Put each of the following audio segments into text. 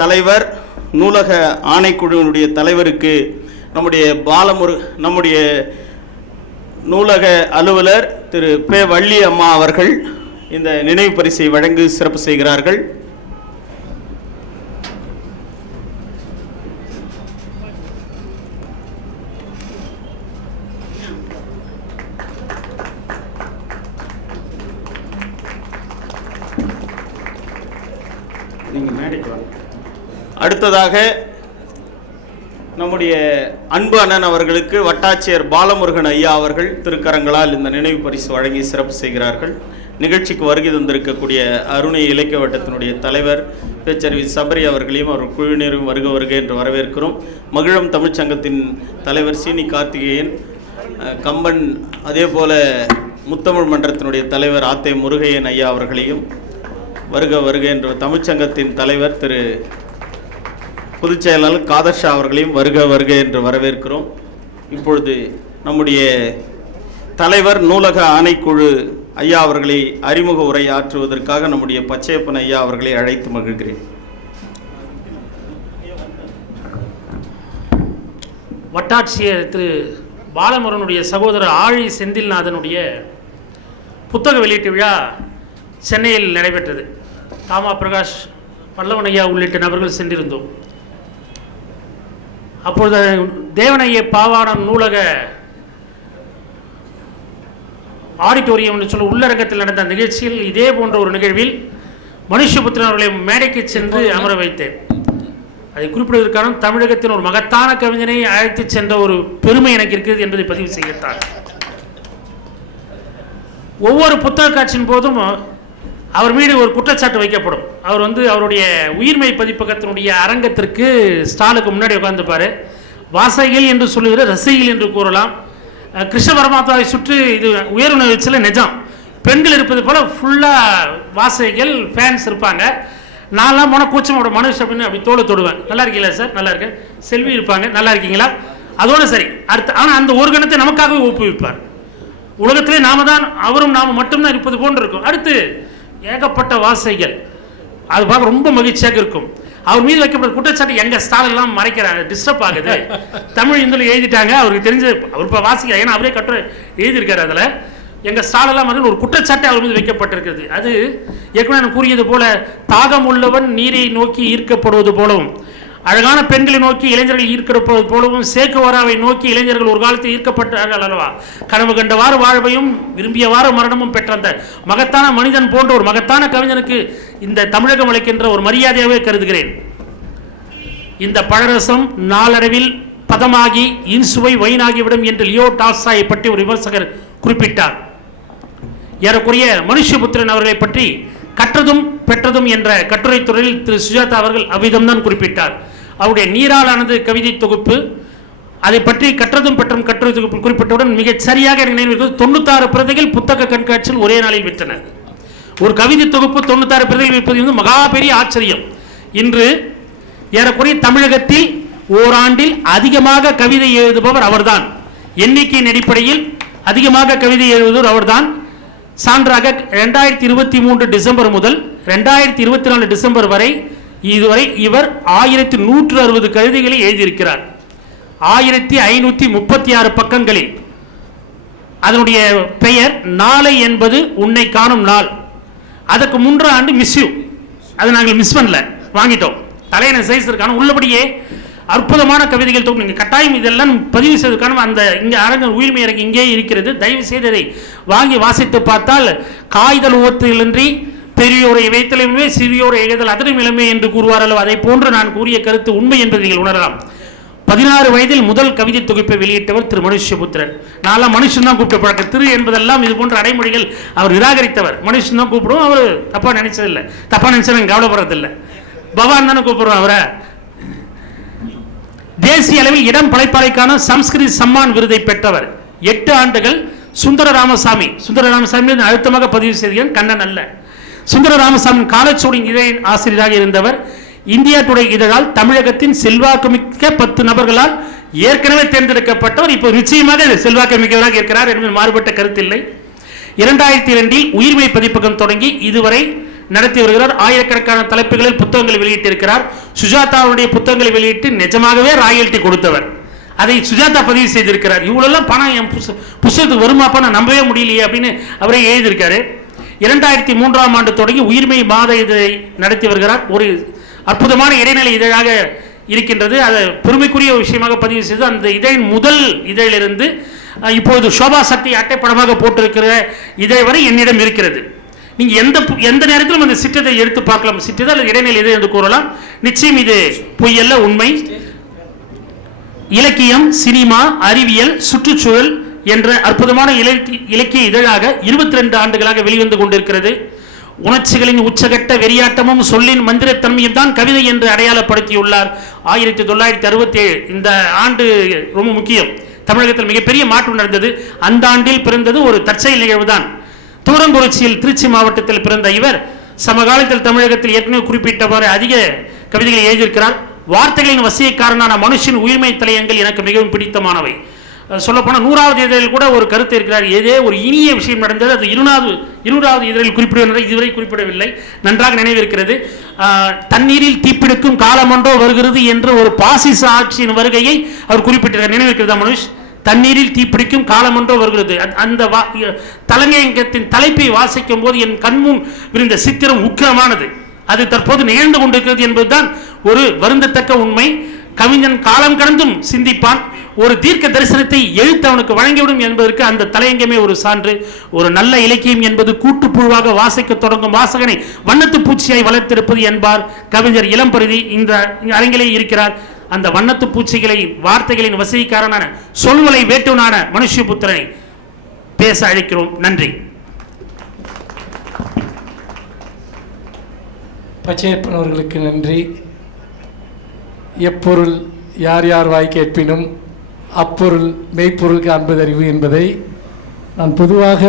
தலைவர், நூலக ஆணைக்குழுவினுடைய தலைவருக்கு நம்முடைய நூலக அலுவலர் திரு பே. வள்ளி அம்மா அவர்கள் இந்த நினைவு பரிசை வழங்கி சிறப்பு செய்கிறார்கள். அடுத்ததாக நம்முடைய அன்பு அண்ணன் அவர்களுக்கு வட்டாட்சியர் பாலமுருகன் ஐயா அவர்கள் திருக்கரங்களால் இந்த நினைவு பரிசு வழங்கி சிறப்பு செய்கிறார்கள். நிகழ்ச்சிக்கு வருகை தந்திருக்கக்கூடிய அருணை இலக்கிய வட்டத்தினுடைய தலைவர் பேச்சறிவி சபரி அவர்களையும் அவர் குழுவினரும் வருக என்று வரவேற்கிறோம். மகிழம் தமிழ்ச்சங்கத்தின் தலைவர் சீனி கார்த்திகேயன், கம்பன், அதே போல முத்தமிழ் மன்றத்தினுடைய தலைவர் ஆத்தே முருகையன் ஐயா அவர்களையும் வருக என்று, தமிழ்ச்சங்கத்தின் தலைவர் திரு பொதுச் செயலாளர் காதர்ஷா அவர்களையும் வருக என்று வரவேற்கிறோம். இப்பொழுது நம்முடைய தலைவர், நூலக ஆணைக்குழு ஐயா அவர்களை அறிமுக உரை ஆற்றுவதற்காக நம்முடைய பச்சையப்பன் ஐயா அவர்களை அழைத்து மகிழ்கிறேன். வட்டாட்சியர் திரு பாலமுருகனுடைய சகோதரர் ஆழி செந்தில்நாதனுடைய புத்தக வெளியீட்டு விழா சென்னையில் நடைபெற்றது. தாமா பிரகாஷ், பல்லவனையா உள்ளிட்ட நபர்கள் சென்றிருந்தோம். அப்பொழுது தேவனைய பாவாணம் நூலக ஆடிட்டோரியம் என்று சொல்ல உள்ளரங்கத்தில் நடந்த நிகழ்ச்சியில் இதே போன்ற ஒரு நிகழ்வில் மனுஷபுத்திரன் அவர்களை மேடைக்கு சென்று அமர வைத்தேன். அதை குறிப்பிடுவதற்கான தமிழகத்தின் ஒரு மகத்தான கவிஞனை அழைத்து சென்ற ஒரு பெருமை எனக்கு இருக்கிறது என்பதை பதிவு செய்யத்தான். ஒவ்வொரு புத்தக காட்சியின் போதும் அவர் மீது ஒரு குற்றச்சாட்டு வைக்கப்படும். அவர் அவருடைய உயிர்மை பதிப்பகத்தினுடைய அரங்கத்திற்கு ஸ்டாலுக்கு முன்னாடி உட்கார்ந்துப்பார். வாசைகள் என்று சொல்லுகிற ரசிகள் என்று கூறலாம். கிருஷ்ண பரமாத்மாவை சுற்றி இது உயர்வு நிகழ்ச்சியில் நிஜம் பெண்கள் இருப்பது போல ஃபுல்லாக வாசைகள் ஃபேன்ஸ் இருப்பாங்க. நான்லாம் போனால் கூச்சமோட மனுஷ் அப்படின்னு அப்படி தோலை தொடுவேன். நல்லா இருக்கீங்களா சார்? நல்லா இருக்கேன். செல்வி இருப்பாங்க, நல்லா இருக்கீங்களா? அதோடு சரி. அடுத்து ஆனால் அந்த ஒரு கணத்தை நமக்காகவே ஒப்புவிப்பார். உலகத்திலே நாம தான், அவரும் நாம மட்டும்தான் இருப்பது போன்று இருக்கும். அடுத்து ஏகப்பட்ட வாசைகள், அது பார்க்க ரொம்ப மகிழ்ச்சியாக இருக்கும். அவர் மீது வைக்கப்பட்ட குற்றச்சாட்டு எங்கள் ஸ்டாலெல்லாம் மறைக்கிறாங்க, டிஸ்டர்ப் ஆகுது. தமிழ் இந்தியில் எழுதிட்டாங்க, அவருக்கு தெரிஞ்ச அவர் இப்போ வாசிக்க, ஏன்னா அவரே கட்டுரை எழுதியிருக்காரு. அதில் எங்கள் ஸ்டாலெல்லாம் ஒரு குற்றச்சாட்டு அவர் மீது வைக்கப்பட்டிருக்கிறது. அது ஏற்கனவே நான் கூறியது போல, தாகம் உள்ளவன் நீரை நோக்கி ஈர்க்கப்படுவது போலவும், அழகான பெண்களை நோக்கி இளைஞர்கள் ஈர்க்கப்படுவது போலவும், சேக்குவராவை நோக்கி இளைஞர்கள் ஒரு காலத்தில் ஈர்க்கப்பட்டார்கள் அல்லவா? கனவு கண்டவாறு வாழ்வையும் விரும்பியவாறு மரணமும் பெற்ற அந்த மகத்தான மனிதன் போன்ற ஒரு மகத்தான கவிஞனுக்கு இந்த தமிழகம் அளிக்கின்ற ஒரு மரியாதையாகவே கருதுகிறேன். இந்த பழரசம் நாளடைவில் பதமாகி இன்சுவை வைனாகிவிடும் என்று லியோ டால்ஸ்டாயை பற்றி ஒரு விமர்சகர் குறிப்பிட்டார். ஏறக்குறைய மனுஷபுத்திரன் அவர்களை பற்றி கற்றதும் பெற்றதும் என்ற கட்டுரை துறையில் திரு சுஜாதா அவர்கள் அவ்விதம்தான் குறிப்பிட்டார். அவருடைய நீராலானது கவிதை தொகுப்பு, அதை பற்றி கற்றதும் பெற்றும் கட்டுரை தொகுப்பு குறிப்பிட்டவுடன் மிகச் சரியாக நினைவு 96 பிரதிகள் புத்தக கண்காட்சியில் ஒரே நாளில் விற்றன. ஒரு கவிதை தொகுப்பு 96 பிரதிகள் விற்பது மகா பெரிய ஆச்சரியம். இன்று ஏறக்குறைய தமிழகத்தில் ஓராண்டில் அதிகமாக கவிதை எழுதுபவர் அவர்தான். எண்ணிக்கையின் அடிப்படையில் அதிகமாக கவிதை எழுதுபவர் அவர்தான். சான்றாக 2023 டிசம்பர் முதல் 2024 டிசம்பர் வரை இதுவரை இவர் 1160 கவிதைகளை எழுதியிருக்கிறார். 1536 பக்கங்களில். அதனுடைய பெயர் நாளை என்பது உன்னை காணும் நாள். அதற்கு 3 ஆண்டு மிஸ் யூ, அதை நாங்கள் மிஸ் பண்ணல, வாங்கிட்டோம். தலையணை சைஸ் இருக்கான உள்ளபடியே அற்புதமான கவிதைகள் தொகுப்பு. நீங்கள் கட்டாயம் இதெல்லாம் பதிவு செய்வதற்கான அந்த இங்கே அரங்கன் உயிர்மை அரங்கு இங்கே இருக்கிறது. தயவு செய்து அதை வாங்கி வாசித்து பார்த்தால் காய்தல் ஓத்திலின்றி பெரியோரை வைத்தலுமே சிறியோரை எழுதல் அதரும் இளமை என்று கூறுவார் அல்லவா? அதை போன்று நான் கூறிய கருத்து உண்மை என்பதை நீங்கள் உணரலாம். 16 வயதில் முதல் கவிதை தொகுப்பை வெளியிட்டவர் திரு மனுஷபுத்திரன். நான்லாம் மனுஷன் தான் கூப்பிட்ட பழக்கம். திரு என்பதெல்லாம் இது போன்ற அடைமொழிகள் அவர் நிராகரித்தவர். மனுஷன் தான் கூப்பிடுவோம். அவர் தப்பாக நினைச்சதில்லை, தப்பாக நினைச்சா கவலைப்படுறதில்லை. பகவான் தானே கூப்பிடுவோம் அவரை. தேசிய அளவில் இடம் படைப்பாளைக்கான சம்ஸ்கிருத் சம்மான் விருதை பெற்றவர். 8 ஆண்டுகள். சுந்தர ராமசாமி அழுத்தமாக பதிவு செய்கிறேன், கண்ணன் அல்ல. சுந்தர ராமசாமி காலச்சோடி இதழின் ஆசிரியராக இருந்தவர். இந்தியா டுடே இதழால் தமிழகத்தின் செல்வாக்குமிக்க 10 நபர்களால் ஏற்கனவே தேர்ந்தெடுக்கப்பட்டவர். இப்போ நிச்சயமாக செல்வாக்கு மிக்கவராக இருக்கிறார் என்பது மாறுபட்ட கருத்தில்லை. 2002 உயிர்மை பதிப்பகம் தொடங்கி இதுவரை நடத்தி வருகிறார். ஆயிரக்கணக்கான தலைப்புகளில் புத்தகங்களை வெளியிட்டிருக்கிறார். சுஜாதாவுடைய புத்தகங்களை வெளியிட்டு நிஜமாகவே ராயல்டி கொடுத்தவர். அதை சுஜாதா பதிவு செய்திருக்கிறார். இவ்வளோலாம் பணம் என் புத்தகத்துக்கு வருமாப்பா, நான் நம்பவே முடியலையே அப்படின்னு அவரே எழுதியிருக்காரு. 2003ஆம் ஆண்டு தொடங்கி உயிர்மை மாத இதழை நடத்தி வருகிறார். ஒரு அற்புதமான இடைநிலை இதழாக இருக்கின்றது. அதை பெருமைக்குரிய விஷயமாக பதிவு செய்து அந்த இதழின் முதல் இதழிலிருந்து இப்போது சோபா சக்தி அட்டைப்படமாக போட்டிருக்கிற இதழ் வரை என்னிடம் இருக்கிறது. நீங்கள் எந்த நேரத்திலும் அந்த சிற்றத்தை எடுத்து பார்க்கலாம். சிற்றதழ் இடைநிலை இதழ் என்று கூறலாம். நிச்சயம் இது பொய்யல்ல, உண்மை. இலக்கியம், சினிமா, அறிவியல், சுற்றுச்சூழல் என்ற அற்புதமான இலக்கிய இதழாக 22 ஆண்டுகளாக வெளிவந்து கொண்டிருக்கிறது. உணர்ச்சிகளின் உச்சகட்ட வெறியாட்டமும் சொல்லின் மந்திரத்தன்மையும் தான் கவிதை என்று அடையாளப்படுத்தியுள்ளார். 1967 இந்த ஆண்டு ரொம்ப முக்கியம். தமிழகத்தில் மிகப்பெரிய மாற்றம் நடந்தது. அந்த ஆண்டில் பிறந்தது ஒரு தற்செயல் நிகழ்வு தான். தூரங்குறிச்சியில் திருச்சி மாவட்டத்தில் பிறந்த இவர் சமகாலத்தில் தமிழகத்தில் ஏற்கனவே குறிப்பிட்டவாறு அதிக கவிதைகளை எழுதியிருக்கிறார். வார்த்தைகளின் வசியக்காரனான மனுஷன் உயிர்மை தலையங்கள் எனக்கு மிகவும் பிடித்தமானவை. சொல்லப்போனால் 100வது இதழில் கூட ஒரு கருத்து இருக்கிறார். ஏதே ஒரு இனிய விஷயம் நடந்தது, அது 200வது இதழில் குறிப்பிடுவது இதுவரை குறிப்பிடவில்லை. நன்றாக நினைவிருக்கிறது. தண்ணீரில் தீப்பிடிக்கும் காலமொன்றோ வருகிறது என்று ஒரு பாசிச ஆட்சியின் வருகையை அவர் குறிப்பிட்டிருக்கிறார். நினைவிருக்கிறதா மனுஷ்? தண்ணீரில் தீப்பிடிக்கும் காலமொன்றோ வருகிறது. அந்த தலைமையகத்தின் தலைப்பை வாசிக்கும் போது என் கண்முன் விரிந்த சித்திரம் உக்கிரமானது. அது தற்போது நிகழ்ந்து கொண்டிருக்கிறது என்பதுதான் ஒரு வருந்தத்தக்க உண்மை. கவிஞன் காலம் கடந்தும் சிந்திப்பான். ஒரு தீர்க்க தரிசனத்தை எழுத்து அவனுக்கு வழங்கிவிடும் என்பதற்கு அந்த தலையங்கமே ஒரு சான்று. ஒரு நல்ல இலக்கியம் என்பது கூட்டுப்புழுவாக வாசிக்க தொடங்கும் வாசகனை வண்ணத்து பூச்சியாய் வளர்த்திருப்பது என்பார் கவிஞர் இளம்பருதி. இந்த அரங்கிலே இருக்கிறார். அந்த வண்ணத்து பூச்சிகளை வார்த்தைகளின் வசதிக்காரனான சொல்வலை வேட்டுவனான மனுஷபுத்திரனை பேச அழைக்கிறோம். நன்றி. பச்சையப்பன் அவர்களுக்கு நன்றி. எப்பொருள் யார் யார் வாய் கேட்பினும் அப்பொருள் மெய்ப்பொருள் காண்பதறிவு என்பதை நான் பொதுவாக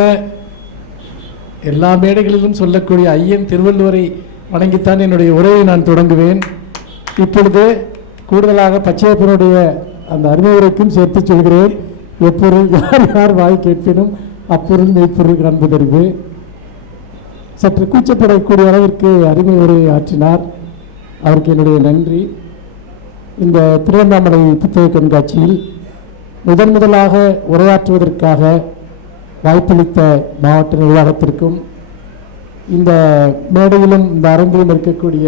எல்லா மேடைகளிலும் சொல்லக்கூடிய ஐயன் திருவள்ளுவரை வணங்கித்தான் என்னுடைய உரையை நான் தொடங்குவேன். இப்பொழுது கூடுதலாக பச்சையப்பனுடைய அந்த அருமை உரைக்கும் சேர்த்து சொல்கிறேன். எப்பொருள் யார் யார் வாய் கேட்பினும் அப்பொருள் மெய்ப்பொருள் காண்பதறிவு. சற்று கூச்சப்படக்கூடிய அளவிற்கு அருமை உரையை ஆற்றினார். அவருக்கு என்னுடைய நன்றி. இந்த திருவண்ணாமலை புத்தக கண்காட்சியில் முதலாக உரையாற்றுவதற்காக வாய்ப்பளித்த மாவட்ட நிர்வாகத்திற்கும் இந்த மேடையிலும் இந்த அரங்கிலும் இருக்கக்கூடிய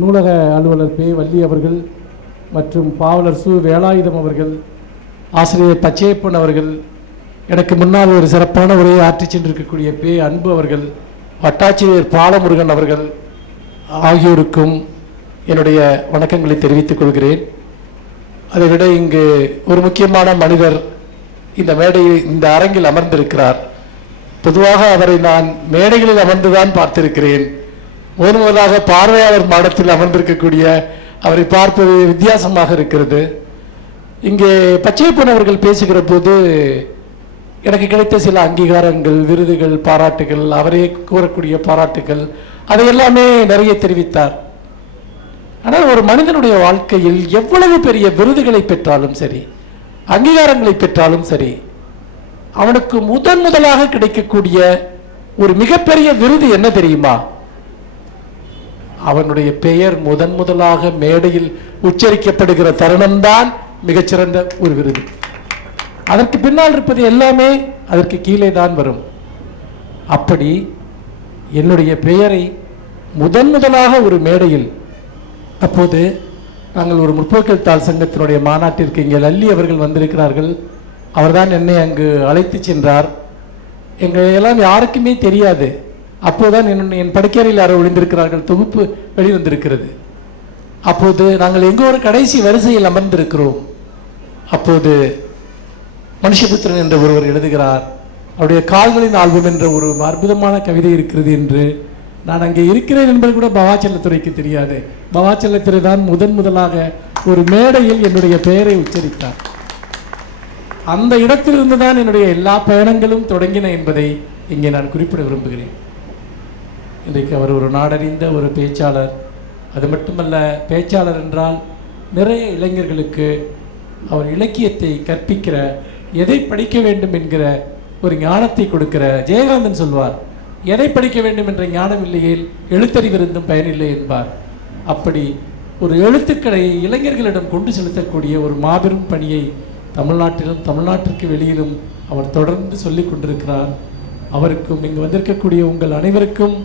நூலக அலுவலர் பே வள்ளி அவர்கள் மற்றும் பாவலர் சு வேலாயுதம் அவர்கள், ஆசிரியர் பச்சையப்பன் அவர்கள், எனக்கு முன்னால் ஒரு சிறப்பான உரையை ஆற்றி சென்றிருக்கக்கூடிய பே அன்பு அவர்கள், வட்டாட்சியர் பாலமுருகன் அவர்கள் ஆகியோருக்கும் என்னுடைய வணக்கங்களை தெரிவித்துக் கொள்கிறேன். அதைவிட இங்கு ஒரு முக்கியமான மனிதர் இந்த மேடையில் இந்த அரங்கில் அமர்ந்திருக்கிறார். பொதுவாக அவரை நான் மேடைகளில் அமர்ந்துதான் பார்த்திருக்கிறேன். முதலாக பார்வையாளர் மாடத்தில் அமர்ந்திருக்கக்கூடிய அவரை பார்ப்பது வித்தியாசமாக இருக்கிறது. இங்கே பச்சையப்பன் அவர்கள் பேசுகிற போது எனக்கு கிடைத்த சில அங்கீகாரங்கள், விருதுகள், பாராட்டுகள், அவரே கூறக்கூடிய பாராட்டுகள், அதை எல்லாமே நிறைய தெரிவித்தார். ஆனால் ஒரு மனிதனுடைய வாழ்க்கையில் எவ்வளவு பெரிய விருதுகளை பெற்றாலும் சரி, அங்கீகாரங்களை பெற்றாலும் சரி, அவனுக்கு முதலாக கிடைக்கக்கூடிய ஒரு மிகப்பெரிய விருது என்ன தெரியுமா? அவனுடைய பெயர் முதலாக மேடையில் உச்சரிக்கப்படுகிற தருணம்தான் மிகச்சிறந்த ஒரு விருது. அதற்கு பின்னால் இருப்பது எல்லாமே அதற்கு கீழே தான் வரும். அப்படி என்னுடைய பெயரை முதலாக ஒரு மேடையில், அப்போது நாங்கள் ஒரு முற்போக்கல் தாள் சங்கத்தினுடைய மாநாட்டிற்கு இங்கே லல்லி அவர்கள் வந்திருக்கிறார்கள். அவர்தான் என்னை அங்கு அழைத்து சென்றார். எங்கள் எல்லாம் யாருக்குமே தெரியாது. அப்போதுதான் என் படுக்கையறையில் யாரோ ஒளிந்திருக்கிறார்கள் தொகுப்பு வெளிவந்திருக்கிறது. அப்போது நாங்கள் எங்கோ ஒரு கடைசி வரிசையில் அமர்ந்திருக்கிறோம். அப்போது மனுஷபுத்திரன் என்ற ஒருவர் எழுதுகிறார், அவருடைய கால்களின் ஆல்பம் என்ற ஒரு அற்புதமான கவிதை இருக்கிறது என்று. நான் அங்கே இருக்கிறேன் என்பது கூட பவாச்சலத்துறைக்கு தெரியாது. பவாச்சலத்துறை தான் முதலாக ஒரு மேடையில் என்னுடைய பெயரை உச்சரித்தார். அந்த இடத்திலிருந்து தான் என்னுடைய எல்லா பயணங்களும் தொடங்கின என்பதை இங்கே நான் குறிப்பிட விரும்புகிறேன். இன்றைக்கு அவர் ஒரு நாடறிந்த ஒரு பேச்சாளர். அது மட்டுமல்ல, பேச்சாளர் என்றால் நிறைய இளைஞர்களுக்கு அவர் இலக்கியத்தை கற்பிக்கிற, எதை படிக்க வேண்டும் என்கிற ஒரு ஞானத்தை கொடுக்கிற. ஜெயகாந்தன் சொல்வார், எதை படிக்க வேண்டும் என்ற ஞானம் இல்லையேல் எழுத்தறிவிருந்தும் பயனில்லை என்பார். அப்படி ஒரு எழுத்துக்களை இளைஞர்களிடம் கொண்டு செலுத்தக்கூடிய ஒரு மாபெரும் பணியை தமிழ்நாட்டிலும் தமிழ்நாட்டிற்கு வெளியிலும் அவர் தொடர்ந்து சொல்லிக் கொண்டிருக்கிறார். அவருக்கும் இங்கு வந்திருக்கக்கூடிய உங்கள் அனைவருக்கும்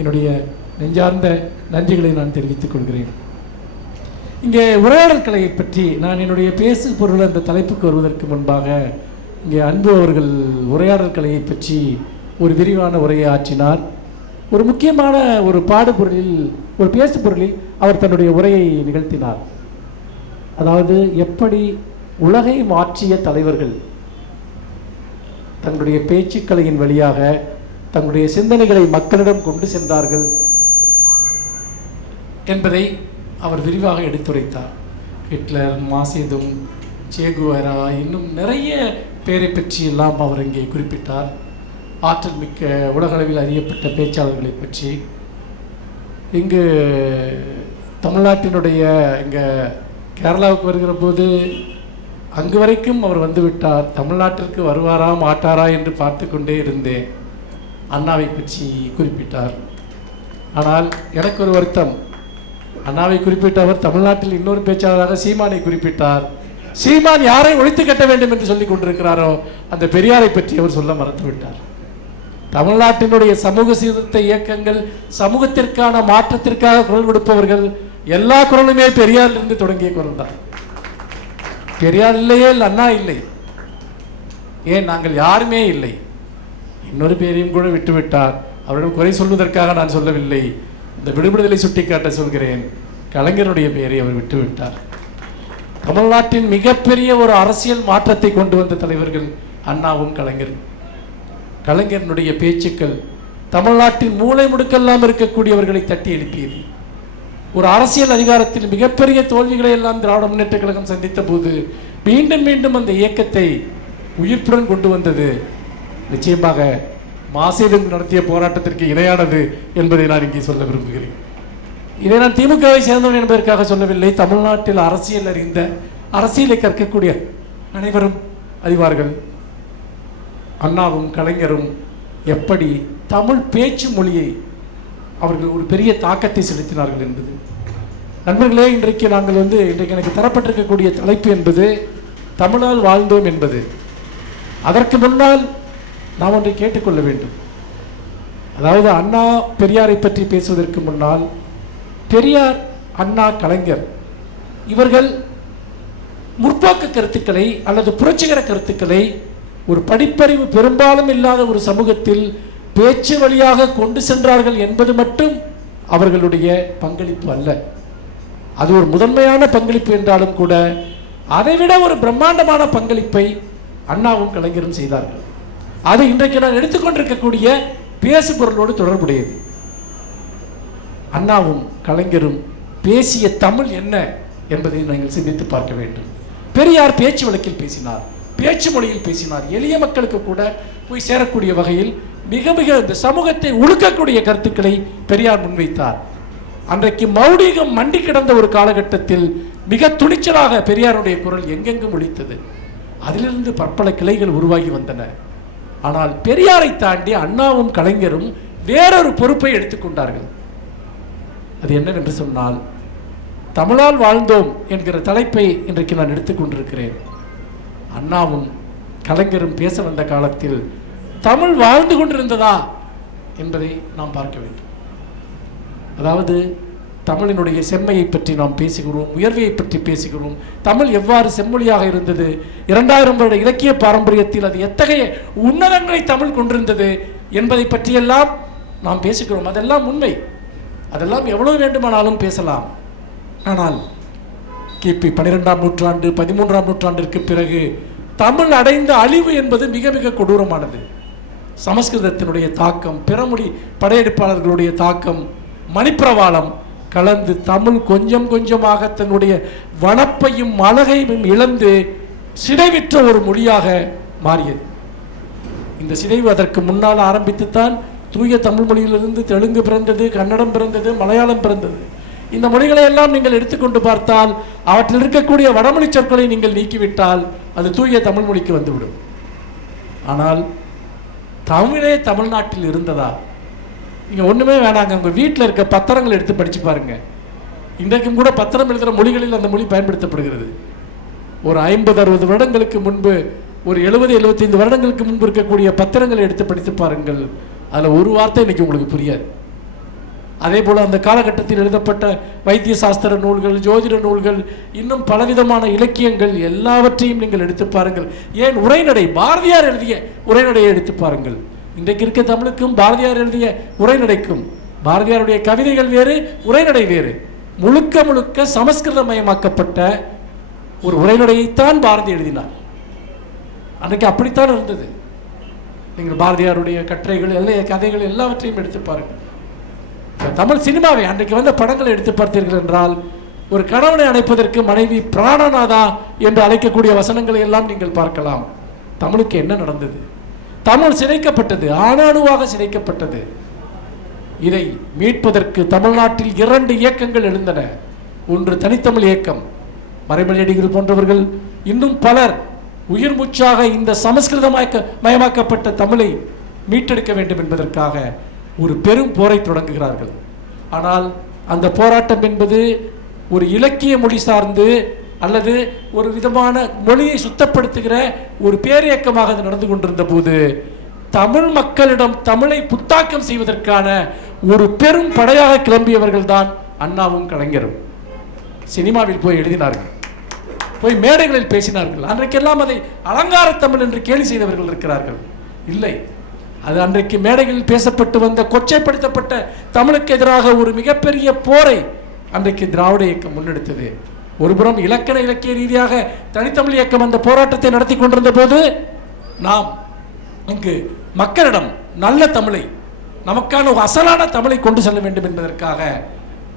என்னுடைய நெஞ்சார்ந்த நன்றிகளை நான் தெரிவித்துக் கொள்கிறேன். இங்கே உரையாடல் கலையை பற்றி நான் என்னுடைய பேசு பொருள் அந்த தலைப்புக்கு வருவதற்கு முன்பாக இங்கே அன்பு அவர்கள் உரையாடல் கலையை பற்றி ஒரு விரிவான உரையை ஆற்றினார். ஒரு முக்கியமான ஒரு பாடுபொருளில் ஒரு பேசு பொருளில் அவர் தன்னுடைய உரையை நிகழ்த்தினார். அதாவது எப்படி உலகை மாற்றிய தலைவர்கள் தங்களுடைய பேச்சுக்கலையின் வழியாக தங்களுடைய சிந்தனைகளை மக்களிடம் கொண்டு சென்றார்கள் என்பதை அவர் விரிவாக எடுத்துரைத்தார். ஹிட்லர், மாசேதுங், சேகுவேரா, இன்னும் நிறைய பேரை பற்றியெல்லாம் அவர் இங்கே குறிப்பிட்டார். ஆற்றல் மிக்க உலகளவில் அறியப்பட்ட பேச்சாளர்களை பற்றி இங்கு தமிழ்நாட்டினுடைய இங்கே கேரளாவுக்கு வருகிற போது அங்கு வரைக்கும் அவர் வந்துவிட்டார். தமிழ்நாட்டிற்கு வருவாரா மாட்டாரா என்று பார்த்து கொண்டே இருந்தேன். அண்ணாவை பற்றி குறிப்பிட்டார். ஆனால் எனக்கு ஒரு வருத்தம், அண்ணாவை குறிப்பிட்டவர் தமிழ்நாட்டில் இன்னொரு பேச்சாளராக சீமானை குறிப்பிட்டார். சீமான் யாரை ஒழித்து கட்ட வேண்டும் என்று சொல்லிக் கொண்டிருக்கிறாரோ அந்த பெரியாரை பற்றி அவர் சொல்ல மறந்துவிட்டார். தமிழ்நாட்டினுடைய சமூக சீர்திருத்த இயக்கங்கள், சமூகத்திற்கான மாற்றத்திற்காக குரல் கொடுப்பவர்கள் எல்லா குரலுமே பெரியாரிலிருந்து தொடங்கிய குரல் தான். பெரியார் இல்லையே அண்ணா இல்லை, ஏன் நாங்கள் யாருமே இல்லை. இன்னொரு பேரையும் கூட விட்டுவிட்டார். அவரிடம் குறை சொல்வதற்காக நான் சொல்லவில்லை, இந்த விடுதலை சுட்டிக்காட்ட சொல்கிறேன். கலைஞருடைய பெயரை அவர் விட்டுவிட்டார். தமிழ்நாட்டின் மிகப்பெரிய ஒரு அரசியல் மாற்றத்தை கொண்டு வந்த தலைவர்கள் அண்ணாவும் கலைஞரும். கலைஞருடைய பேச்சுக்கள் தமிழ்நாட்டின் மூளை முடுக்கெல்லாம் இருக்கக்கூடியவர்களை தட்டி எழுப்பியது. ஒரு அரசியல் அதிகாரத்தில் மிகப்பெரிய தோல்விகளை எல்லாம் திராவிட முன்னேற்ற கழகம் சந்தித்த போது மீண்டும் மீண்டும் அந்த இயக்கத்தை உயிர்ப்புடன் கொண்டு வந்தது நிச்சயமாக மாசேதுங் நடத்திய போராட்டத்திற்கு இணையானது என்பதை நான் இங்கே சொல்ல விரும்புகிறேன். இதை நான் திமுகவை சேர்ந்தவன் என்பதற்காக சொல்லவில்லை. தமிழ்நாட்டில் அரசியல் அறிந்த, அரசியலை கற்கக்கூடிய அனைவரும் அறிவார்கள். அண்ணாவும் கலைஞரும் எப்படி தமிழ் பேச்சு மொழியை அவர்கள் ஒரு பெரிய தாக்கத்தை செலுத்தினார்கள் என்பது. நண்பர்களே, இன்றைக்கு நாங்கள் இன்றைக்கு எனக்கு தரப்பட்டிருக்கக்கூடிய தலைப்பு என்பது தமிழால் வாழ்ந்தோம் என்பது. அதற்கு முன்னால் நாம் ஒன்றை கேட்டுக்கொள்ள வேண்டும். அதாவது அண்ணா பெரியாரை பற்றி பேசுவதற்கு முன்னால் பெரியார், அண்ணா, கலைஞர் இவர்கள் முற்போக்கு கருத்துக்களை அல்லது புரட்சிகர கருத்துக்களை ஒரு படிப்பறிவு பெரும்பாலும் இல்லாத ஒரு சமூகத்தில் பேச்சு வழியாக கொண்டு சென்றார்கள் என்பது மட்டும் அவர்களுடைய பங்களிப்பு அல்ல. அது ஒரு முதன்மையான பங்களிப்பு என்றாலும் கூட அதைவிட ஒரு பிரம்மாண்டமான பங்களிப்பை அண்ணாவும் கலைஞரும் செய்தார்கள். அது இன்றைக்கு நான் எடுத்துக்கொண்டிருக்கக்கூடிய பேசு பொருளோடு தொடர்புடையது. அண்ணாவும் கலைஞரும் பேசிய தமிழ் என்ன என்பதை நீங்கள் சிந்தித்து பார்க்க வேண்டும். பெரியார் பேச்சு வழக்கில் பேசினார், பேச்சு மொழியில் பேசினார். எளிய மக்களுக்கு கூட போய் சேரக்கூடிய வகையில் மிக மிக இந்த சமூகத்தை உழுக்கக்கூடிய கருத்துக்களை பெரியார் முன்வைத்தார். அன்றைக்கு மௌடிகம் மண்டி கிடந்த ஒரு காலகட்டத்தில் மிக துணிச்சலாக பெரியாருடைய குரல் எங்கெங்கும் ஒலித்தது. அதிலிருந்து பற்பல கிளைகள் உருவாகி வந்தன. ஆனால் பெரியாரை தாண்டி அண்ணாவும் கலைஞரும் வேறொரு பொறுப்பை எடுத்துக்கொண்டார்கள். அது என்னவென்று சொன்னால், தமிழால் வாழ்ந்தோம் என்கிற தலைப்பை இன்றைக்கு நான் எடுத்துக்கொண்டிருக்கிறேன். அண்ணாவும் கலைஞரும் பேச வந்த காலத்தில் தமிழ் வாழ்ந்து கொண்டிருந்ததா என்பதை நாம் பார்க்க வேண்டும். அதாவது தமிழினுடைய செம்மையை பற்றி நாம் பேசுகிறோம், உயர்வையை பற்றி பேசுகிறோம். தமிழ் எவ்வாறு செம்மொழியாக இருந்தது, 2000 வருட இலக்கிய பாரம்பரியத்தில் அது எத்தகைய உன்னதங்களை தமிழ் கொண்டிருந்தது என்பதை பற்றியெல்லாம் நாம் பேசுகிறோம். அதெல்லாம் உண்மை, அதெல்லாம் எவ்வளவு வேண்டுமானாலும் பேசலாம். ஆனால் கிபி 12ஆம் நூற்றாண்டு 13ஆம் நூற்றாண்டிற்கு பிறகு தமிழ் அடைந்த அழிவு என்பது மிக மிக கொடூரமானது. சமஸ்கிருதத்தினுடைய தாக்கம், பிறமொழி படையெடுப்பாளர்களுடைய தாக்கம், மணிப்பிரவாளம் கலந்து தமிழ் கொஞ்சம் கொஞ்சமாக தன்னுடைய வனப்பையும் அழகையும் இழந்து சிதைவிற்ற ஒரு மொழியாக மாறியது. இந்த சிதைவு அதற்கு முன்னால் ஆரம்பித்துத்தான் தூய தமிழ் மொழியிலிருந்து தெலுங்கு பிறந்தது, கன்னடம் பிறந்தது, மலையாளம் பிறந்தது. இந்த மொழிகளை எல்லாம் நீங்கள் எடுத்துக்கொண்டு பார்த்தால் அவற்றில் இருக்கக்கூடிய வடமொழி சொற்களை நீங்கள் நீக்கிவிட்டால் அது தூய தமிழ் மொழிக்கு வந்துவிடும். ஆனால் தமிழே தமிழ்நாட்டில் இருந்ததா? நீங்கள் ஒன்றுமே வேணாங்க, உங்கள் வீட்டில் இருக்க பத்திரங்களை எடுத்து படித்து பாருங்கள். இன்றைக்கும் கூட பத்திரம் எழுதுகிற மொழிகளில் அந்த மொழி பயன்படுத்தப்படுகிறது. ஒரு 50-60 வருடங்களுக்கு முன்பு, ஒரு 70-75 வருடங்களுக்கு முன்பு இருக்கக்கூடிய பத்திரங்களை எடுத்து படித்து பாருங்கள். அதில் ஒரு வார்த்தை இன்னைக்கு உங்களுக்கு புரியாது. அதே போல் அந்த காலகட்டத்தில் எழுதப்பட்ட வைத்திய சாஸ்திர நூல்கள், ஜோதிட நூல்கள், இன்னும் பலவிதமான இலக்கியங்கள் எல்லாவற்றையும் நீங்கள் எடுத்து பாருங்கள். ஏன் உரைநடை, பாரதியார் எழுதிய உரைநடையை எடுத்து பாருங்கள். இன்றைக்கு இருக்க தமிழுக்கும் பாரதியார் எழுதிய உரைநடைக்கும், பாரதியாருடைய கவிதைகள் வேறு, உரைநடை வேறு. முழுக்க முழுக்க சமஸ்கிருதமயமாக்கப்பட்ட ஒரு உரைநடையைத்தான் பாரதி எழுதினார். அன்றைக்கு அப்படித்தான் இருந்தது. நீங்கள் பாரதியாருடைய கட்டுரைகள், கதைகள் எல்லாவற்றையும் எடுத்து பாருங்கள். தமிழ் சினிமாவை அன்றைக்கு வந்த படங்களை எடுத்து பார்த்தீர்கள் என்றால், ஒரு கணவனை அணைப்பதற்கு மனைவி பிராணநாதா என்று அழைக்கக்கூடிய வசனங்களை எல்லாம் நீங்கள் பார்க்கலாம். தமிழுக்கு என்ன நடந்தது? தமிழ் சிதைக்கப்பட்டது, ஆணாணுவாக சிதைக்கப்பட்டது. இதை மீட்பதற்கு தமிழ்நாட்டில் 2 இயக்கங்கள் எழுந்தன. ஒன்று தனித்தமிழ் இயக்கம், மறைமலையடிகள் போன்றவர்கள், இன்னும் பலர் உயிர் மூச்சாக இந்த சமஸ்கிருதமயமாக்கப்பட்ட தமிழை மீட்டெடுக்க வேண்டும் என்பதற்காக ஒரு பெரும் போரை தொடங்குகிறார்கள். ஆனால் அந்த போராட்டம் என்பது ஒரு இலக்கிய மொழி சார்ந்து அல்லது ஒரு விதமான மொழியை சுத்தப்படுத்துகிற ஒரு பேரியக்கமாக அது நடந்து கொண்டிருந்த போது, தமிழ் மக்களிடம் தமிழை புத்தாக்கம் செய்வதற்கான ஒரு பெரும் படையாக கிளம்பியவர்கள் தான் அண்ணாவும் கலைஞரும். சினிமாவில் போய் எழுதினார்கள், போய் மேடைகளில் பேசினார்கள். அன்றைக்கெல்லாம் அதை அலங்கார தமிழ் என்று கேலி செய்தவர்கள் இருக்கிறார்கள். இல்லை, அது அன்றைக்கு மேடைகளில் பேசப்பட்டு வந்த கொச்சைப்படுத்தப்பட்ட தமிழுக்கு எதிராக ஒரு மிகப்பெரிய போரை அன்றைக்கு திராவிட இயக்கம் முன்னெடுத்தது. ஒருபுறம் இலக்கண இலக்கிய ரீதியாக தனித்தமிழ் இயக்கம் அந்த போராட்டத்தை நடத்தி கொண்டிருந்த போது, நாம் இங்கு மக்களிடம் நல்ல தமிழை, நமக்கான ஒரு அசலான தமிழை கொண்டு செல்ல வேண்டும் என்பதற்காக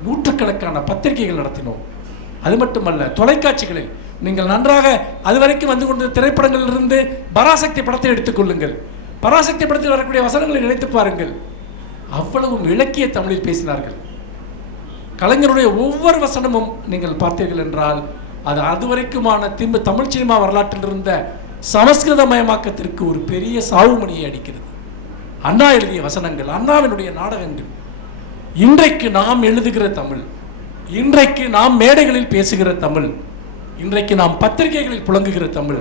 நூற்றுக்கணக்கான பத்திரிகைகள் நடத்தினோம். அது மட்டுமல்ல, தொலைக்காட்சிகளில் நீங்கள் நன்றாக அதுவரைக்கும் வந்து கொண்ட திரைப்படங்களிலிருந்து பராசக்தி படத்தை எடுத்துக்கொள்ளுங்கள். பராசக்தி படத்தில் வரக்கூடிய வசனங்களை நினைத்து பாருங்கள். அவ்வளவும் இலக்கிய தமிழில் பேசினார்கள். கலைஞருடைய ஒவ்வொரு வசனமும் நீங்கள் பார்த்தீர்கள் என்றால், அது அதுவரைக்குமான தமிழ் சினிமா வரலாற்றில் இருந்த சமஸ்கிருதமயமாக்கத்திற்கு ஒரு பெரிய சாவுமணியை அடிக்கிறது. அண்ணா எழுதிய வசனங்கள், அண்ணாவினுடைய நாடகங்கள், இன்றைக்கு நாம் எழுதுகிற தமிழ், இன்றைக்கு நாம் மேடைகளில் பேசுகிற தமிழ், இன்றைக்கு நாம் பத்திரிகைகளில் புழங்குகிற தமிழ்,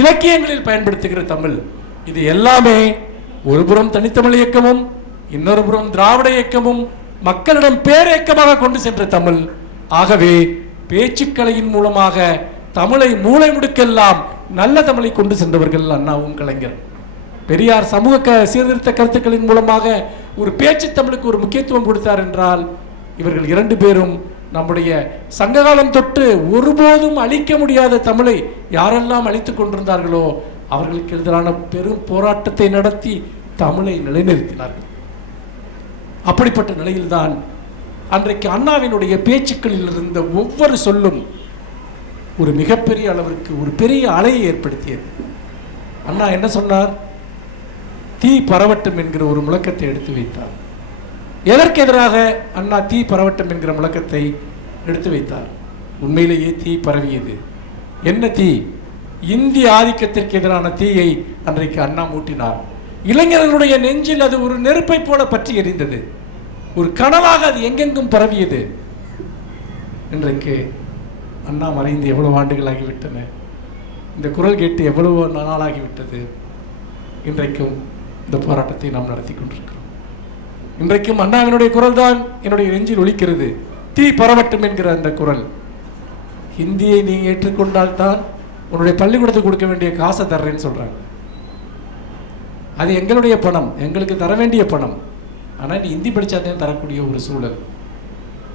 இலக்கியங்களில் பயன்படுத்துகிற தமிழ், இது எல்லாமே ஒருபுறம் தனித்தமிழ் இயக்கமும் இன்னொரு புறம் திராவிட இயக்கமும் மக்களிடம் பேரியக்கமாக கொண்டு சென்ற தமிழ். ஆகவே பேச்சுக்கலையின் மூலமாக தமிழை மூளை முடுக்கெல்லாம் நல்ல தமிழை கொண்டு சென்றவர்கள் அண்ணாவும் கலைஞர். பெரியார் சமூக சீர்திருத்த கருத்துக்களின் மூலமாக ஒரு பேச்சு தமிழுக்கு ஒரு முக்கியத்துவம் கொடுத்தார் என்றால், இவர்கள் 2 பேரும் நம்முடைய சங்ககாலம் தொட்டு ஒருபோதும் அழிக்க முடியாத தமிழை யாரெல்லாம் அழித்துக் கொண்டிருந்தார்களோ அவர்களுக்கு எதிரான பெரும் போராட்டத்தை நடத்தி தமிழை நிலைநிறுத்தினார்கள். அப்படிப்பட்ட நிலையில்தான் அன்றைக்கு அண்ணாவினுடைய பேச்சுக்களில் இருந்த ஒவ்வொரு சொல்லும் ஒரு மிகப்பெரிய அளவிற்கு ஒரு பெரிய அலையை ஏற்படுத்தியது. அண்ணா என்ன சொன்னார்? தீ பரவட்டும் என்கிற ஒரு முழக்கத்தை எடுத்து வைத்தார். எதற்கு எதிராக அண்ணா தீ பரவட்டும் என்கிற முழக்கத்தை எடுத்து வைத்தார்? உண்மையிலேயே தீ பரவியது. என்ன தீ? இந்திய ஆதிக்கத்திற்கு எதிரான தீயை அன்றைக்கு அண்ணா மூட்டினார். இளைஞர்களுடைய நெஞ்சில் அது ஒரு நெருப்பை போல பற்றி எரிந்தது. ஒரு கனலாக அது எங்கெங்கும் பரவியது. இன்றைக்கு அண்ணா மறைந்து எவ்வளவு ஆண்டுகள் ஆகிவிட்டன. இந்த குரல் கேட்டு எவ்வளவு நாளாகிவிட்டது. இன்றைக்கும் இந்த போராட்டத்தை நாம் நடத்தி கொண்டிருக்கிறோம். இன்றைக்கும் அண்ணாவினுடைய குரல் தான் என்னுடைய நெஞ்சில் ஒலிக்கிறது. தீ பரவட்டும் என்கிற அந்த குரல். ஹிந்தியை நீ ஏற்றுக்கொண்டால் தான் உன்னுடைய பள்ளிக்கூடத்துக்கு கொடுக்க வேண்டிய காசை தர்றேன்னு சொல்றாங்க. அது எங்களுடைய பணம், எங்களுக்கு தர வேண்டிய பணம். ஆனால் நீ ஹிந்தி படித்தாதான் தரக்கூடிய ஒரு சூழல்.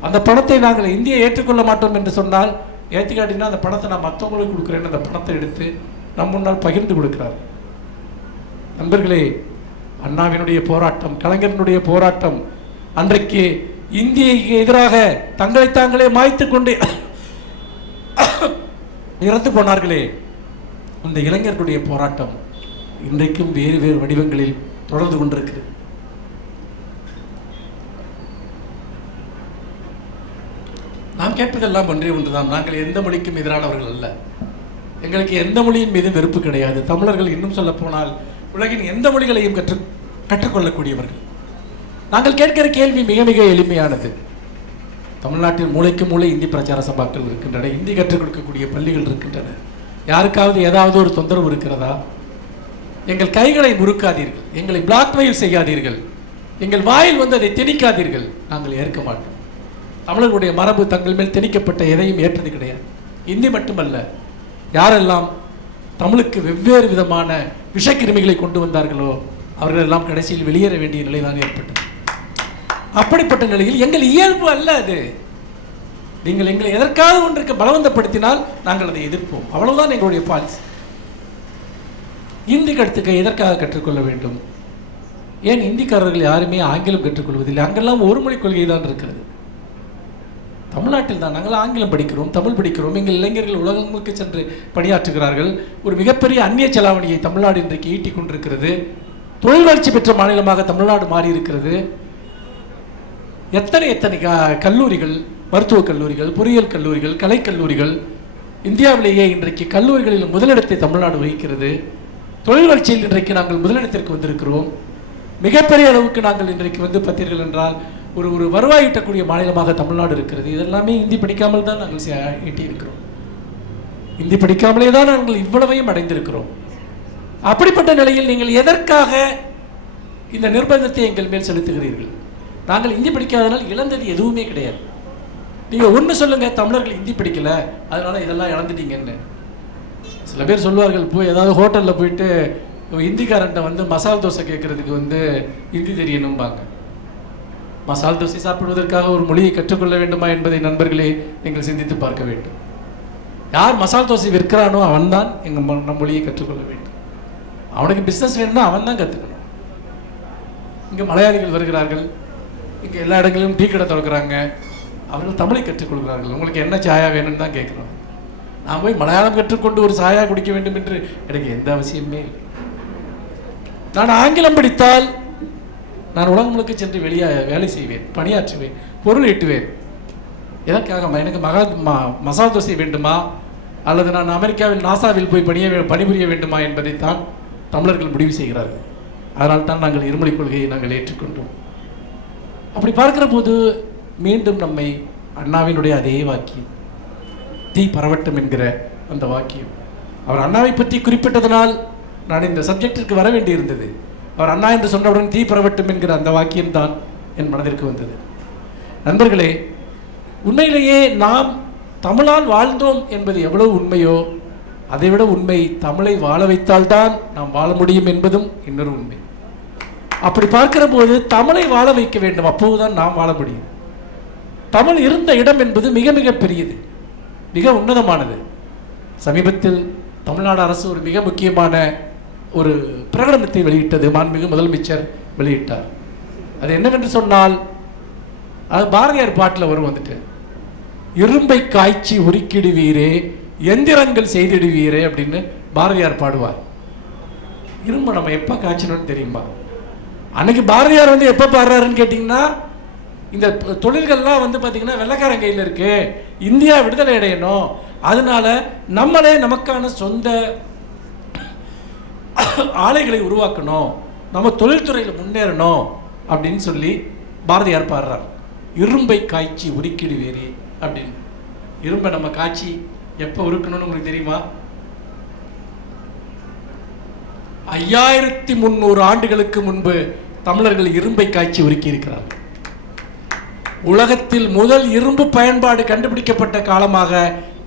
அந்த பணத்தை நாங்கள் இந்தியை ஏற்றுக்கொள்ள மாட்டோம் என்று சொன்னால், ஏற்றுக்காட்டினா அந்த பணத்தை நான் மற்றவங்களுக்கு கொடுக்குறேன்னு அந்த பணத்தை எடுத்து நம் முன்னால் பகிர்ந்து கொடுக்கிறார். நண்பர்களே, அண்ணாவினுடைய போராட்டம், கலைஞரனுடைய போராட்டம், அன்றைக்கு இந்தியைக்கு எதிராக தங்களை தாங்களே மாய்த்து கொண்டு இறந்து போனார்களே, அந்த இளைஞர்களுடைய போராட்டம் இன்றைக்கும் வேறு வேறு வடிவங்களில் தொடர்ந்து கொண்டிருக்கிறது. நாம் கேட்பதெல்லாம் ஒன்றே ஒன்றுதான். நாங்கள் எந்த மொழிக்கும் எதிரானவர்கள் அல்ல. எங்களுக்கு எந்த மொழியின் மீதும் வெறுப்பு கிடையாது. தமிழர்கள் இன்னும் சொல்ல போனால் உலகின் எந்த மொழிகளையும் கற்றுக்கொள்ளக்கூடியவர்கள். நாங்கள் கேட்கிற கேள்வி மிக மிக எளிமையானது. தமிழ்நாட்டில் மூளைக்கு மூளை இந்தி பிரச்சார சபாக்கள் இருக்கின்றன, இந்தி கற்றுக் கொடுக்கக்கூடிய பள்ளிகள் இருக்கின்றன. யாருக்காவது ஏதாவது ஒரு தொந்தரவு இருக்கிறதா? எங்கள் கைகளை முறுக்காதீர்கள், எங்களை பிளாக்மெயில் செய்யாதீர்கள், எங்கள் வாயில் வந்து அதை திணிக்காதீர்கள். நாங்கள் ஏற்க மாட்டோம். தமிழர்களுடைய மரபு தங்கள் மேல் திணிக்கப்பட்ட எதையும் ஏற்றது கிடையாது. இந்தி மட்டுமல்ல, யாரெல்லாம் தமிழுக்கு வெவ்வேறு விதமான விஷக்கிருமிகளை கொண்டு வந்தார்களோ அவர்கள் எல்லாம் கடைசியில் வெளியேற வேண்டிய நிலைதான் ஏற்பட்டது. அப்படிப்பட்ட நிலையில் எங்கள் இயல்பு அல்ல அது. நீங்கள் எங்களை எதற்காக ஒன்றுக்கு பலவந்தப்படுத்தினால் நாங்கள் அதை எதிர்ப்போம். அவ்வளவுதான் எங்களுடைய பாலிசி. இந்தி கற்றுக்க எதற்காக கற்றுக்கொள்ள வேண்டும்? ஏன் இந்திக்காரர்கள் யாருமே ஆங்கிலம் கற்றுக்கொள்வதில்லை? அங்கெல்லாம் ஒரு மொழி கொள்கை தான் இருக்கிறது. தமிழ்நாட்டில் தான் நாங்கள் ஆங்கிலம் படிக்கிறோம், தமிழ் படிக்கிறோம். எங்கள் இளைஞர்கள் உலகங்களுக்கு சென்று பணியாற்றுகிறார்கள். ஒரு மிகப்பெரிய அந்நிய செலாவணியை தமிழ்நாடு இன்றைக்கு ஈட்டிக் கொண்டிருக்கிறது. தொழில் வளர்ச்சி பெற்ற மாநிலமாக தமிழ்நாடு மாறி இருக்கிறது. எத்தனை கல்லூரிகள், மருத்துவக் கல்லூரிகள், பொறியியல் கல்லூரிகள், கலைக்கல்லூரிகள், இந்தியாவிலேயே இன்றைக்கு கல்லூரிகளில் முதலிடத்தை தமிழ்நாடு வகிக்கிறது. தொழில் வளர்ச்சியில் இன்றைக்கு நாங்கள் முதலிடத்திற்கு வந்திருக்கிறோம். மிகப்பெரிய அளவுக்கு நாங்கள் இன்றைக்கு வந்து பார்த்தீர்கள் என்றால் ஒரு வருவாய் ஈட்டக்கூடிய மாநிலமாக தமிழ்நாடு இருக்கிறது. இதெல்லாமே இந்தி படிக்காமல் தான் நாங்கள் ஈட்டியிருக்கிறோம். இந்தி படிக்காமலே தான் நாங்கள் இவ்வளவையும் அடைந்திருக்கிறோம். அப்படிப்பட்ட நிலையில் நீங்கள் எதற்காக இந்த நிர்பந்தத்தை எங்கள் மேல் செலுத்துகிறீர்கள்? நாங்கள் இந்தி படிக்காதனால் இழந்தது எதுவுமே கிடையாது. நீங்கள் ஒன்று சொல்லுங்கள், தமிழர்கள் இந்தி படிக்கலை அதனால் இதெல்லாம் இழந்துட்டீங்கன்னு. சில பேர் சொல்லுவார்கள், போய் ஏதாவது ஹோட்டலில் போயிட்டு இந்திக்காரன்ட்ட வந்து மசால் தோசை கேட்குறதுக்கு வந்து ஹிந்தி தெரியணும்பாங்க. மசால் தோசை சாப்பிடுவதற்காக ஒரு மொழியை கற்றுக்கொள்ள வேண்டுமா என்பதை நண்பர்களே நீங்கள் சிந்தித்து பார்க்க வேண்டும். யார் மசால் தோசை விற்கிறானோ அவன் தான் நம் மொழியை கற்றுக்கொள்ள வேண்டும். அவனுக்கு பிஸ்னஸ் வேணும்னா அவன் தான் கற்றுக்கணும். இங்கே மலையாளிகள் வருகிறார்கள், இங்கே எல்லா இடங்களிலும் டீ கடை திறக்கிறாங்க, அவர்கள் தமிழை கற்றுக்கொள்கிறார்கள். உங்களுக்கு என்ன சாயா வேணும்னு தான் கேட்குறோம். நான் போய் மலையாளம் கற்றுக்கொண்டு ஒரு சாயா குடிக்க வேண்டும் என்று எனக்கு எந்த அவசியமே இல்லை. நான் ஆங்கிலம் படித்தால் நான் உலகம் முழுக்க சென்று வெளியே வேலை செய்வேன், பணியாற்றுவேன், பொருள் ஈட்டுவேன். எதற்காக? எனக்கு மசால் தோசை வேண்டுமா அல்லது நான் அமெரிக்காவில் நாசாவில் போய் பணிபுரிய வேண்டுமா என்பதைத்தான் தமிழர்கள் முடிவு செய்கிறார்கள். அதனால் தான் நாங்கள் இருமொழி கொள்கையை நாங்கள் ஏற்றுக்கொண்டோம். அப்படி பார்க்கிற போது மீண்டும் நம்மை அண்ணாவினுடைய அதே வாக்கியம், தீ பரவட்டும் என்கிற அந்த வாக்கியம், அவர் அண்ணாவை பற்றி குறிப்பிட்டதனால் நான் இந்த சப்ஜெக்டிற்கு வர வேண்டியிருந்தது. அவர் அண்ணா என்று சொன்னவுடன் தீ பரவட்டும் என்கிற அந்த வாக்கியம்தான் என் மனதிற்கு வந்தது. நண்பர்களே, உண்மையிலேயே நாம் தமிழால் வாழ்ந்தோம் என்பது எவ்வளவு உண்மையோ அதைவிட உண்மை தமிழை வாழ வைத்தால்தான் நாம் வாழ முடியும் என்பதும் இன்னொரு உண்மை. அப்படி பார்க்கிற போது தமிழை வாழ வைக்க வேண்டும், அப்போதுதான் நாம் வாழ முடியும். தமிழ் இருந்த இடம் என்பது மிக மிக பெரியது, மிக உன்னதமானது. சமீபத்தில் தமிழ்நாடு அரசு ஒரு மிக முக்கியமான ஒரு பிரகடனத்தை வெளியிட்டது. மாண்புமிகு முதலமைச்சர் வெளியிட்டார். அது என்னவென்று சொன்னால், அது பாரதியார் பாட்டில் வரும், வந்துட்டு இரும்பை காய்ச்சி உருக்கிடுவீரே எந்திரங்கள் செய்திடுவீரே அப்படின்னு பாரதியார் பாடுவார். இரும்பை நம்ம எப்போ காய்ச்சணும்னு தெரியுமா? அன்னைக்கு பாரதியார் வந்து எப்போ பாடுறாருன்னு கேட்டிங்கன்னா, இந்த தொழில்கள்லாம் வந்து பார்த்திங்கன்னா வெள்ளைக்காரன் கையில் இருக்கு, இந்தியா விடுதலை அடையணும், அதனால நம்மளே நமக்கான சொந்த ஆலைகளை உருவாக்கணும், நம்ம தொழில்துறையில் முன்னேறணும் அப்படின்னு சொல்லி பாரதியார் பாடுறார். இரும்பை காய்ச்சி உருக்கிடுவேரே அப்படின்னு. இரும்பை நம்ம காய்ச்சி எப்போ உருக்கணும்னு உங்களுக்கு தெரியுமா? 5300 ஆண்டுகளுக்கு முன்பு தமிழர்கள் இரும்பை காய்ச்சி உருக்கி இருக்கிறார்கள். உலகத்தில் முதல் இரும்பு பயன்பாடு கண்டுபிடிக்கப்பட்ட காலமாக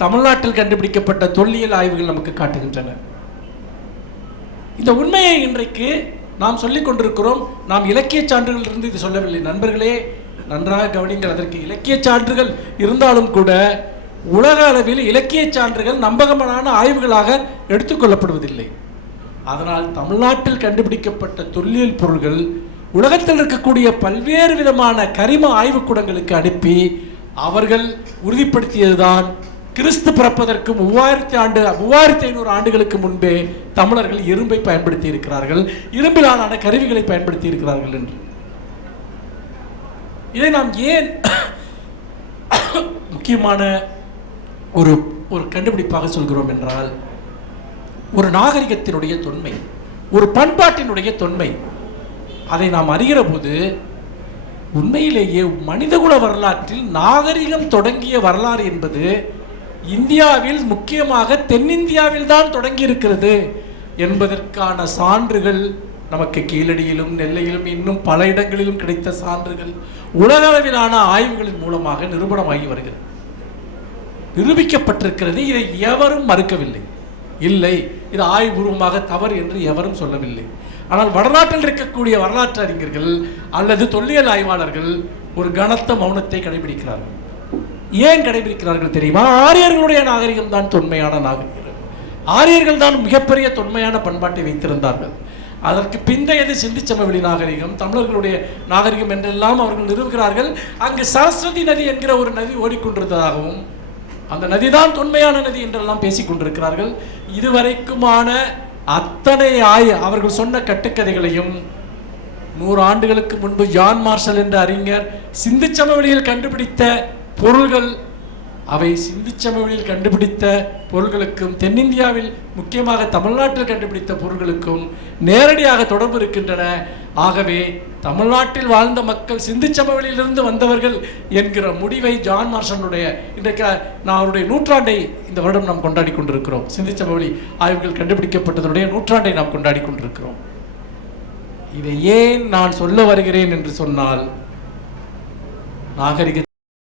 தமிழ்நாட்டில் கண்டுபிடிக்கப்பட்ட தொல்லியல் ஆய்வுகள் நமக்கு காட்டுகின்றன. இந்த உண்மையை இன்றைக்கு நாம் சொல்லிக் கொண்டிருக்கிறோம். நாம் இலக்கிய சான்றுகள் இருந்து இது சொல்லவில்லை. நண்பர்களே, நன்றாக கவனிங்கள். அதற்கு இலக்கிய சான்றுகள் இருந்தாலும் கூட உலக அளவில் இலக்கிய சான்றுகள் நம்பகமான ஆய்வுகளாக எடுத்துக்கொள்ளப்படுவதில்லை. அதனால் தமிழ்நாட்டில் கண்டுபிடிக்கப்பட்ட தொல்லியல் பொருள்கள் உலகத்தில் இருக்கக்கூடிய பல்வேறு விதமான கரிம ஆய்வுக்கூடங்களுக்கு அனுப்பி அவர்கள் உறுதிப்படுத்தியதுதான் கிறிஸ்து பிறப்பதற்கு 3500 ஆண்டுகளுக்கு முன்பே தமிழர்கள் இரும்பை பயன்படுத்தி இருக்கிறார்கள், இரும்பிலான கருவிகளை பயன்படுத்தி இருக்கிறார்கள் என்று. இதை நாம் ஏன் முக்கியமான ஒரு கண்டுபிடிப்பாக சொல்கிறோம் என்றால், ஒரு நாகரிகத்தினுடைய தொன்மை, ஒரு பண்பாட்டினுடைய தொன்மை, அதை நாம் அறிகிற போது உண்மையிலேயே மனிதகுல வரலாற்றில் நாகரிகம் தொடங்கிய வரலாறு என்பது இந்தியாவில், முக்கியமாக தென்னிந்தியாவில் தான் தொடங்கி இருக்கிறது என்பதற்கான சான்றுகள் நமக்கு கீழடியிலும் நெல்லையிலும் இன்னும் பல இடங்களிலும் கிடைத்த சான்றுகள் உலக அளவிலான ஆய்வுகளின் மூலமாக நிரூபணமாகி வருகிறது, நிரூபிக்கப்பட்டிருக்கிறது. இதை எவரும் மறுக்கவில்லை. இல்லை, இது ஆய்வுபூர்வமாக தவறு என்று எவரும் சொல்லவில்லை. ஆனால் வரலாற்றில் இருக்கக்கூடிய வரலாற்று அறிஞர்கள் அல்லது தொல்லியல் ஆய்வாளர்கள் ஒரு கனத்த மௌனத்தை கடைபிடிக்கிறார்கள். ஏன் கடைபிடிக்கிறார்கள் தெரியுமா? ஆரியர்களுடைய நாகரிகம் தான் தொன்மையான நாகரிகம். ஆரியர்கள் தான் மிகப்பெரிய தொன்மையான பண்பாட்டை வைத்திருந்தார்கள். அதற்கு பிந்தையது சிந்து சமவெளி நாகரிகம், தமிழர்களுடைய நாகரிகம் என்றெல்லாம் அவர்கள் நிறுவுகிறார்கள். அங்கு சரஸ்வதி நதி என்கிற ஒரு நதி ஓடிக்கொண்டிருந்ததாகவும் அந்த நதிதான் தொன்மையான நதி என்றெல்லாம் பேசிக் கொண்டிருக்கிறார்கள். இதுவரைக்குமான அத்தனை அவர்கள் சொன்ன கட்டுக்கதைகளையும் 100 ஆண்டுகளுக்கு முன்பு ஜான் மார்ஷல் என்ற அறிஞர் சிந்து சமவெளியில் கண்டுபிடித்த பொருள்கள், அவை சிந்து சமவெளியில் கண்டுபிடித்த பொருள்களுக்கும் தென்னிந்தியாவில் முக்கியமாக தமிழ்நாட்டில் கண்டுபிடித்த பொருள்களுக்கும் நேரடியாக தொடர்பு இருக்கின்றன. ஆகவே தமிழ்நாட்டில் வாழ்ந்த மக்கள் சிந்து சமவெளியிலிருந்து வந்தவர்கள் என்கிற முடிவை ஜான் மார்ஷலுடைய இன்றைக்கு அவருடைய நூற்றாண்டை இந்த வருடம் நாம் கொண்டாடி கொண்டிருக்கிறோம். சிந்து சமவெளி ஆய்வுகள் கண்டுபிடிக்கப்பட்டதனுடைய நூற்றாண்டை நாம் கொண்டாடி கொண்டிருக்கிறோம். இதை ஏன் நான் சொல்ல வருகிறேன் என்று சொன்னால், நாகரிக